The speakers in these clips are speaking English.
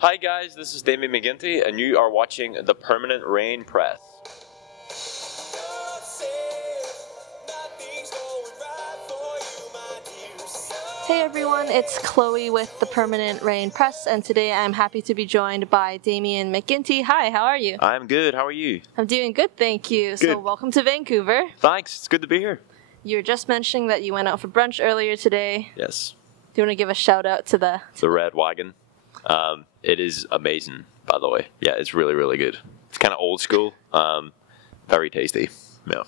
Hi guys, this is Damian McGinty, and you are watching the Permanent Rain Press. Hey everyone, it's Chloe with the Permanent Rain Press, and today I'm happy to be joined by Damian McGinty. Hi, how are you? I'm good, how are you? I'm doing good, thank you. Good. So welcome to Vancouver. Thanks, it's good to be here. You were just mentioning that you went out for brunch earlier today. Yes. Do you want to give a shout out to the Red Wagon. It is amazing, by the way. Yeah, it's really, really good. It's kind of old school, very tasty. Yeah.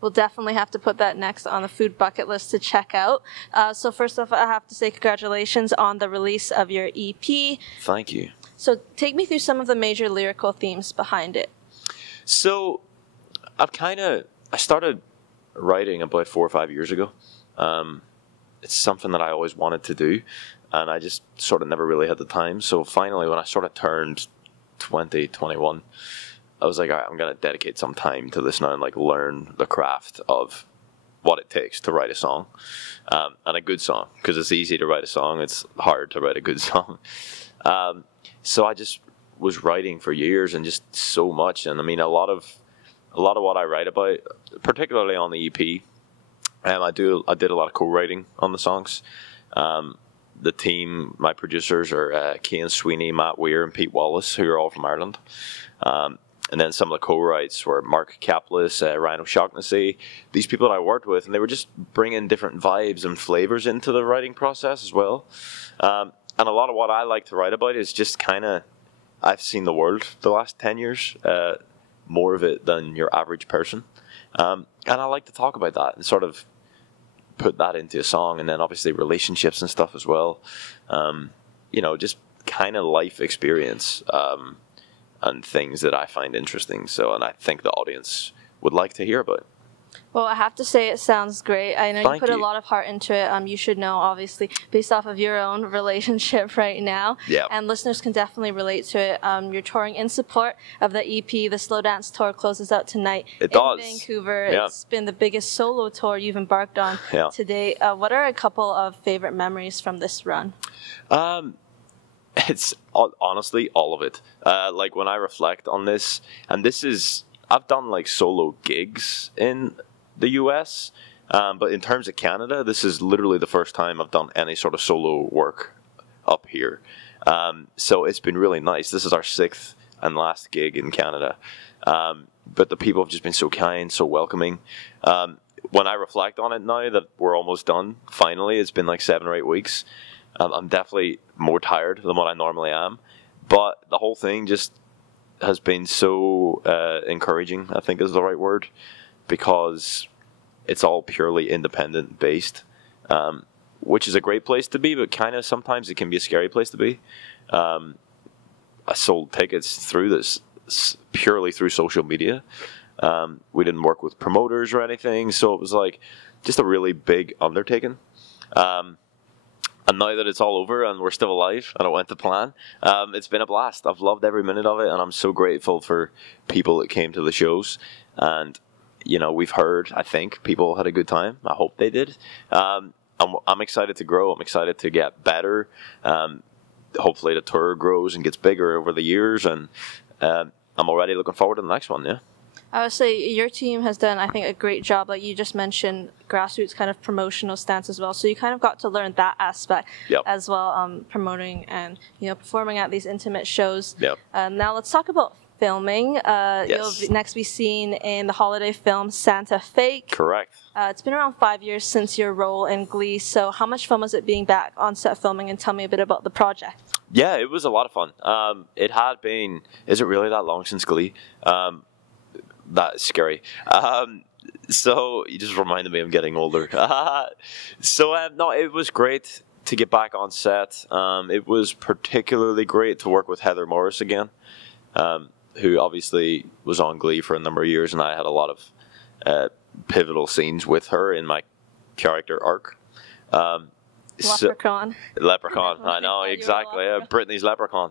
We'll definitely have to put that next on the food bucket list to check out. So first off, I have to say congratulations on the release of your EP. Thank you. So take me through some of the major lyrical themes behind it. So, I started writing about 4 or 5 years ago. It's something that I always wanted to do, and I just sort of never really had the time. So finally, when I sort of turned 20, 21, I was like, all right, I'm going to dedicate some time to this now and like learn the craft of what it takes to write a song, and a good song, because it's easy to write a song. It's hard to write a good song. So I just was writing for years and just so much. And I mean, a lot of what I write about, particularly on the EP, I did a lot of co-writing on the songs. The team, my producers are Cian Sweeney, Matt Weir, and Pete Wallace, who are all from Ireland. And then some of the co-writes were Mark Kaplis, Ryan O'Shaughnessy, these people that I worked with, and they were just bringing different vibes and flavors into the writing process as well. And a lot of what I like to write about is just kind of, I've seen the world the last 10 years, more of it than your average person. And I like to talk about that and sort of put that into a song, and then obviously relationships and stuff as well. Just kind of life experience and things that I find interesting. So, and I think the audience would like to hear about. Well, I have to say it sounds great. I know you put a lot of heart into it. You should know, obviously, based off of your own relationship right now. Yeah. And listeners can definitely relate to it. You're touring in support of the EP. The Slow Dance Tour closes out tonight in Vancouver. Yeah. It's been the biggest solo tour you've embarked on to date. What are a couple of favorite memories from this run? It's honestly all of it. Like when I reflect on this, and I've done like solo gigs in the US, but in terms of Canada, this is literally the first time I've done any sort of solo work up here. So it's been really nice. This is our 6th and last gig in Canada. But the people have just been so kind, so welcoming. When I reflect on it now that we're almost done, finally, it's been like 7 or 8 weeks. I'm definitely more tired than what I normally am. But the whole thing just has been so encouraging, I think is the right word, because it's all purely independent based, which is a great place to be, but kind of sometimes it can be a scary place to be. I sold tickets through this purely through social media. We didn't work with promoters or anything, so it was like just a really big undertaking. And now that it's all over and we're still alive and it went to plan, it's been a blast. I've loved every minute of it, and I'm so grateful for people that came to the shows. And, we've heard, I think, people had a good time. I hope they did. I'm excited to grow. I'm excited to get better. Hopefully the tour grows and gets bigger over the years, and I'm already looking forward to the next one, yeah. I would say your team has done, I think, a great job. Like you just mentioned, grassroots kind of promotional stance as well. So you kind of got to learn that aspect as well, promoting and performing at these intimate shows. Yep. Now let's talk about filming. Yes. You'll next be seen in the holiday film Santa Fake. Correct. It's been around 5 years since your role in Glee. So how much fun was it being back on set filming? And tell me a bit about the project. Yeah, it was a lot of fun. It had been. Is it really that long since Glee? That is scary. So you just reminded me I'm getting older. No, it was great to get back on set. It was particularly great to work with Heather Morris again, who obviously was on Glee for a number of years, and I had a lot of pivotal scenes with her in my character arc. Leprechaun. Leprechaun, I know, exactly. Brittany's Leprechaun.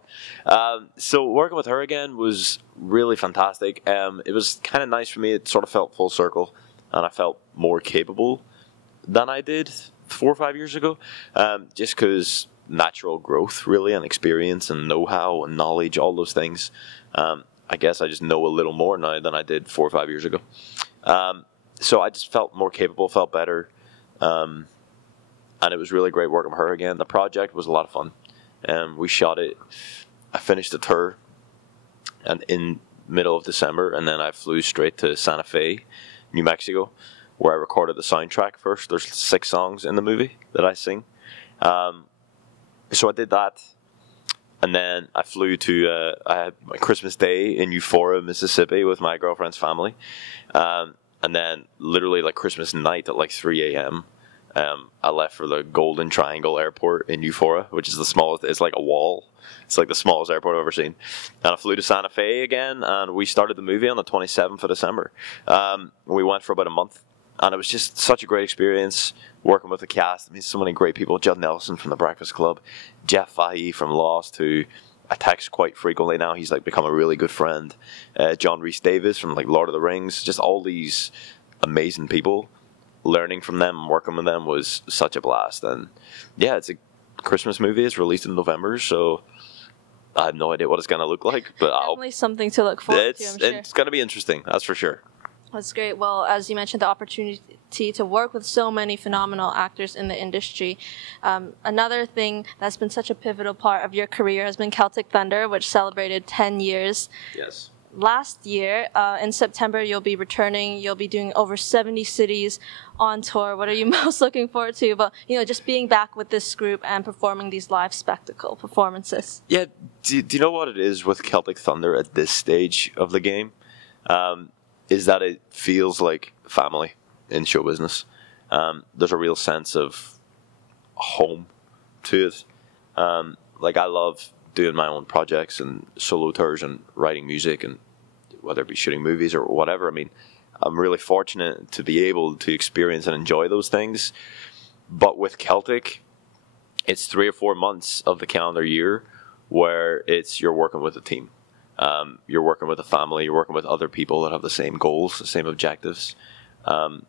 So working with her again was really fantastic. It was kind of nice for me. It sort of felt full circle, and I felt more capable than I did 4 or 5 years ago. Just because natural growth, really, and experience and know-how and knowledge, all those things. I guess I just know a little more now than I did 4 or 5 years ago. So I just felt more capable, felt better. And it was really great working with her again. The project was a lot of fun. We shot it. I finished the tour and in middle of December, and then I flew straight to Santa Fe, New Mexico, where I recorded the soundtrack first. There's 6 songs in the movie that I sing. So I did that. And then I flew to, I had my Christmas Day in Euphoria, Mississippi with my girlfriend's family. And then literally like Christmas night at like 3 a.m., I left for the Golden Triangle Airport in Euphoria, which is the smallest, it's like a wall. It's like the smallest airport I've ever seen. And I flew to Santa Fe again, and we started the movie on the 27th of December. We went for about a month, and it was just such a great experience working with the cast. I mean, so many great people. Judd Nelson from The Breakfast Club, Jeff Fahey from Lost, who I text quite frequently now. He's like become a really good friend. John Rhys-Davies from like Lord of the Rings. Just all these amazing people. Learning from them and working with them was such a blast. And yeah, it's a Christmas movie. It's released in November, so I have no idea what it's going to look like. But definitely something to look forward to, I'm sure. It's going to be interesting, that's for sure. That's great. Well, as you mentioned, the opportunity to work with so many phenomenal actors in the industry. Another thing that's been such a pivotal part of your career has been Celtic Thunder, which celebrated 10 years. Yes. Last year, in September, you'll be returning. You'll be doing over 70 cities on tour. What are you most looking forward to? But, just being back with this group and performing these live spectacle performances. Yeah. Do you know what it is with Celtic Thunder at this stage of the game? Is that it feels like family in show business. There's a real sense of home to it. Like I love doing my own projects and solo tours and writing music, and whether it be shooting movies or whatever. I mean, I'm really fortunate to be able to experience and enjoy those things. But with Celtic, it's 3 or 4 months of the calendar year where you're working with a team. You're working with a family, you're working with other people that have the same goals, the same objectives. And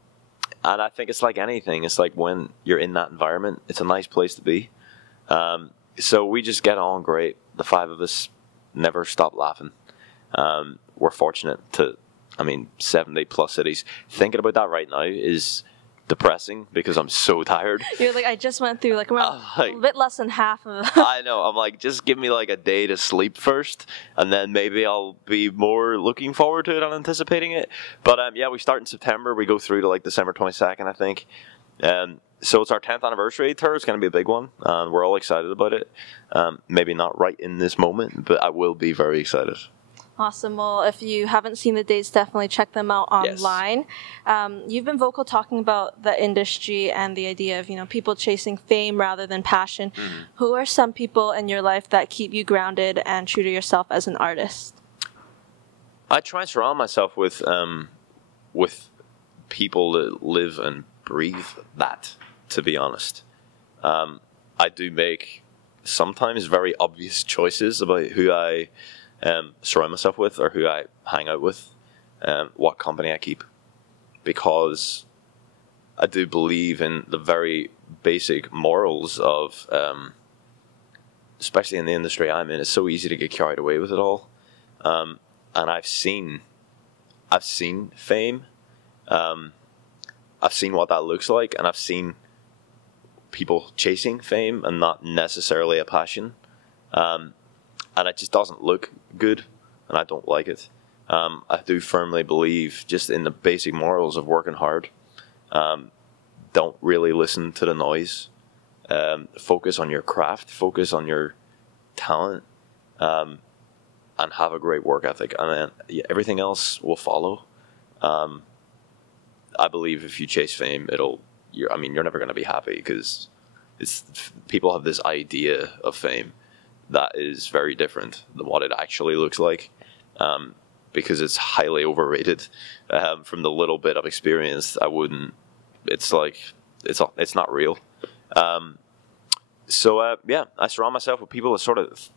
I think it's like anything. It's like when you're in that environment, it's a nice place to be. So we just get on great. The 5 of us never stop laughing. We're fortunate to, 70 plus cities. Thinking about that right now is depressing because I'm so tired. You're like, I just went through around a bit less than half of I know. I'm like, just give me a day to sleep first, and then maybe I'll be more looking forward to it and anticipating it. But yeah, we start in September. We go through to December 22nd, I think. So it's our 10th anniversary tour. It's going to be a big one, and we're all excited about it. Maybe not right in this moment, but I will be very excited. Awesome. Well, if you haven't seen the dates, definitely check them out online. Yes. You've been vocal talking about the industry and the idea of, people chasing fame rather than passion. Mm-hmm. Who are some people in your life that keep you grounded and true to yourself as an artist? I try and surround myself with people that live and breathe that, to be honest. I do make sometimes very obvious choices about who I surround myself with or who I hang out with, what company I keep, because I do believe in the very basic morals of, especially in the industry I'm in. It's so easy to get carried away with it all, and I've seen fame, I've seen what that looks like, and I've seen people chasing fame and not necessarily a passion. And it just doesn't look good, and I don't like it. I do firmly believe just in the basic morals of working hard. Don't really listen to the noise. Focus on your craft, focus on your talent, and have a great work ethic. And then everything else will follow. I believe if you chase fame, you're never going to be happy, because people have this idea of fame that is very different than what it actually looks like, because it's highly overrated. From the little bit of experience, it's not real. So I surround myself with people that sort of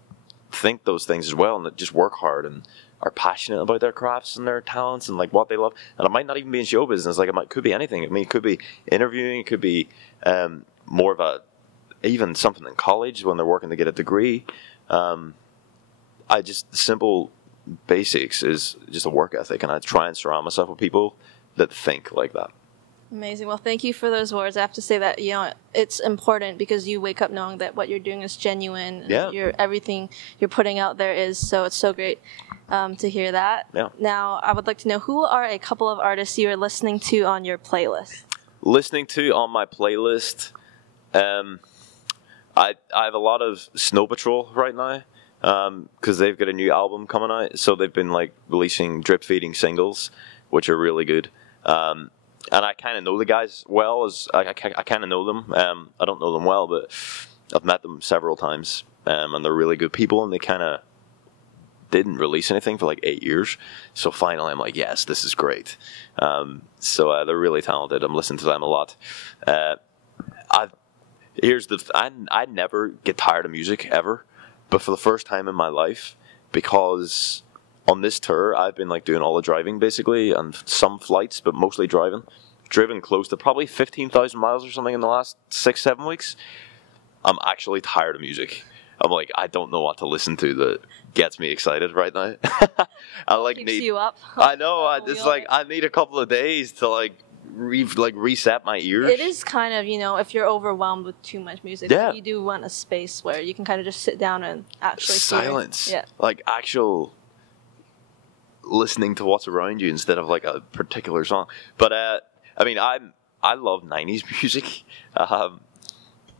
think those things as well, and that just work hard and are passionate about their crafts and their talents and what they love. And it might not even be in show business. Could be anything. It could be interviewing. It could be more of a even something in college when they're working to get a degree. The simple basics is just a work ethic, and I try and surround myself with people that think like that. Amazing. Well, thank you for those words. I have to say that, it's important because you wake up knowing that what you're doing is genuine. Yeah. Everything you're putting out there is, so it's so great to hear that. Yeah. Now, I would like to know, who are a couple of artists you are listening to on your playlist? Listening to on my playlist, I have a lot of Snow Patrol right now. Because they've got a new album coming out, so they've been like releasing drip feeding singles, which are really good. And I kind of know the guys well, as I kind of know them. I don't know them well, but I've met them several times, and they're really good people. And they kind of didn't release anything for like 8 years, so finally I'm like, yes, this is great. So they're really talented. I'm listening to them a lot. I never get tired of music ever. But for the first time in my life, because on this tour, I've been like doing all the driving basically, and some flights, but mostly driving. Driven close to probably 15,000 miles or something in the last 6-7 weeks. I'm actually tired of music. I'm like, I don't know what to listen to that gets me excited right now. Keeps you up. I know. I need a couple of days to reset my ears. It is kind of, if you're overwhelmed with too much music, you do want a space where you can kind of just sit down and actually silence. Yeah. Like actual listening to what's around you instead of like a particular song. But I love 90s music.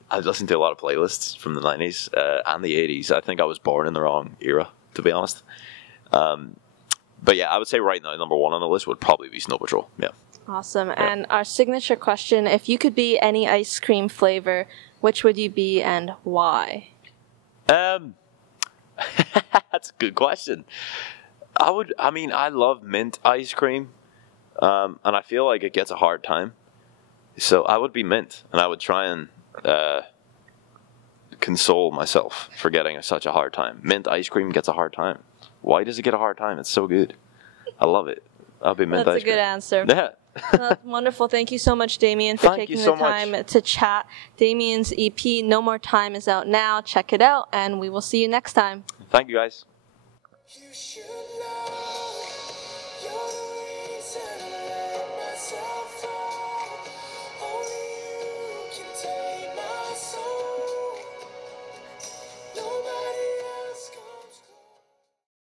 I've listened to a lot of playlists from the 90s and the 80s. I think I was born in the wrong era, to be honest. But yeah, I would say right now, number one on the list would probably be Snow Patrol. Yeah. Awesome. Yeah. And our signature question, if you could be any ice cream flavor, which would you be and why? That's a good question. I love mint ice cream, and I feel like it gets a hard time. So I would be mint, and I would try and console myself for getting such a hard time. Mint ice cream gets a hard time. Why does it get a hard time? It's so good. I love it. I'll be mint ice cream. That's a good answer. Yeah. Well, wonderful. Thank you so much, Damian, for taking the time to chat. Damian's EP, No More Time, is out now. Check it out, and we will see you next time. Thank you, guys. You should know you're the reason